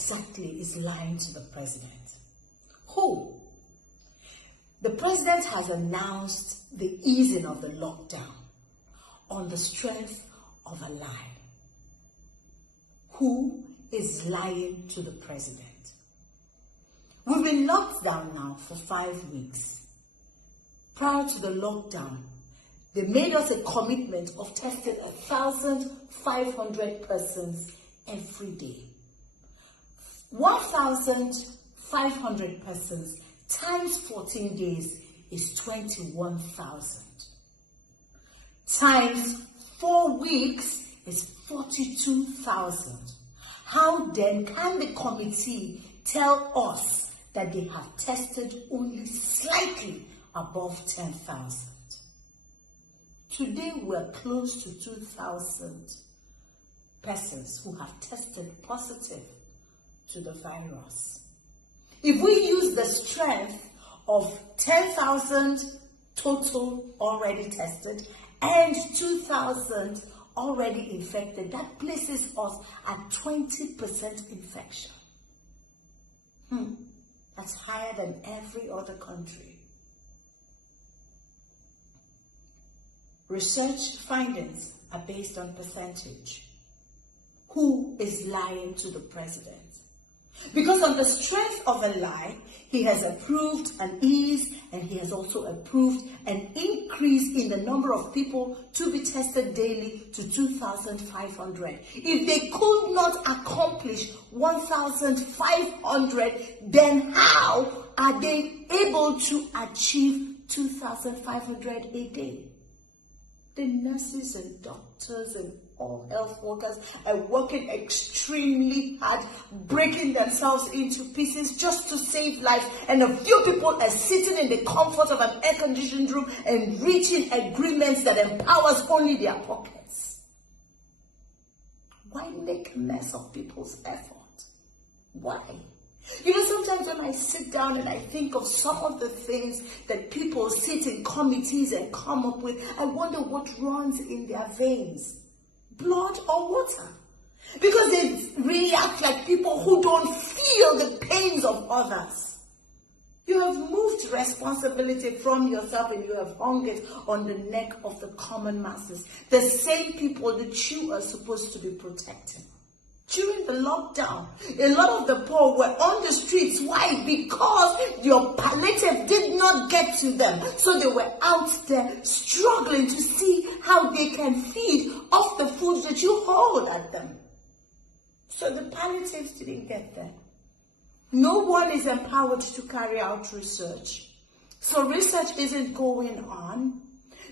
exactly is lying to the president? Who? The president has announced the easing of the lockdown on the strength of a lie. Who is lying to the president? We've been locked down now for 5 weeks. Prior to the lockdown, they made us a commitment of testing 1,500 persons every day. 1,500 persons times 14 days is 21,000. Times 4 weeks is 42,000. How then can the committee tell us that they have tested only slightly above 10,000? Today we're close to 2,000 persons who have tested positive to the virus. If we use the strength of 10,000 total already tested and 2,000 already infected, that places us at 20% infection. That's higher than every other country. Research findings are based on percentage. Who is lying to the president? Because on the strength of a lie, he has approved an ease and he has also approved an increase in the number of people to be tested daily to 2,500. If they could not accomplish 1,500, then how are they able to achieve 2,500 a day? The nurses and doctors and all health workers are working extremely hard, breaking themselves into pieces just to save lives. And a few people are sitting in the comfort of an air-conditioned room and reaching agreements that empowers only their pockets. Why make a mess of people's effort? Why? You know, sometimes when I sit down and I think of some of the things that people sit in committees and come up with, I wonder what runs in their veins, blood or water. Because they really act like people who don't feel the pains of others. You have moved responsibility from yourself and you have hung it on the neck of the common masses. The same people that you are supposed to be protecting. During the lockdown, a lot of the poor were on the streets. Why? Because your palliative did not get to them. So they were out there struggling to see how they can feed off the food that you hold at them. So the palliatives didn't get there. No one is empowered to carry out research. So research isn't going on.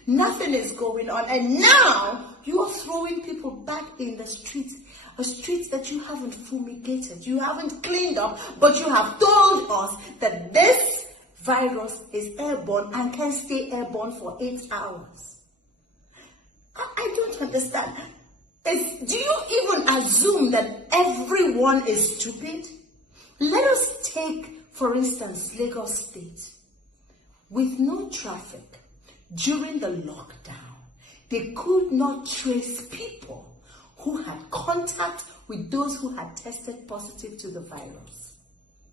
Nothing is going on. And now you are throwing people back in the streets. A street that you haven't fumigated, you haven't cleaned up, but you have told us that this virus is airborne and can stay airborne for 8 hours. I don't understand. Do you even assume that everyone is stupid? Let us take, for instance, Lagos State. With no traffic during the lockdown, they could not trace people who had contact with those who had tested positive to the virus.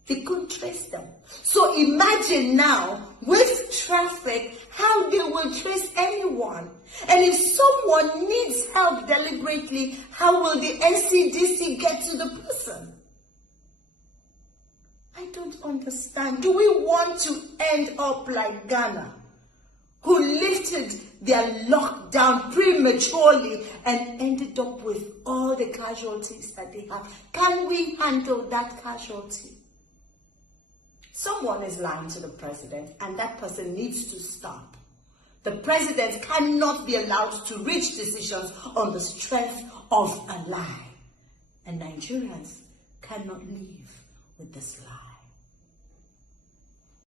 They couldn't trace them. So imagine now, with traffic, how they will trace anyone. And if someone needs help deliberately, how will the NCDC get to the person? I don't understand. Do we want to end up like Ghana, who lifted their lockdown prematurely and ended up with all the casualties that they have? Can we handle that casualty? Someone is lying to the president, and that person needs to stop. The president cannot be allowed to reach decisions on the strength of a lie. And Nigerians cannot live with this lie.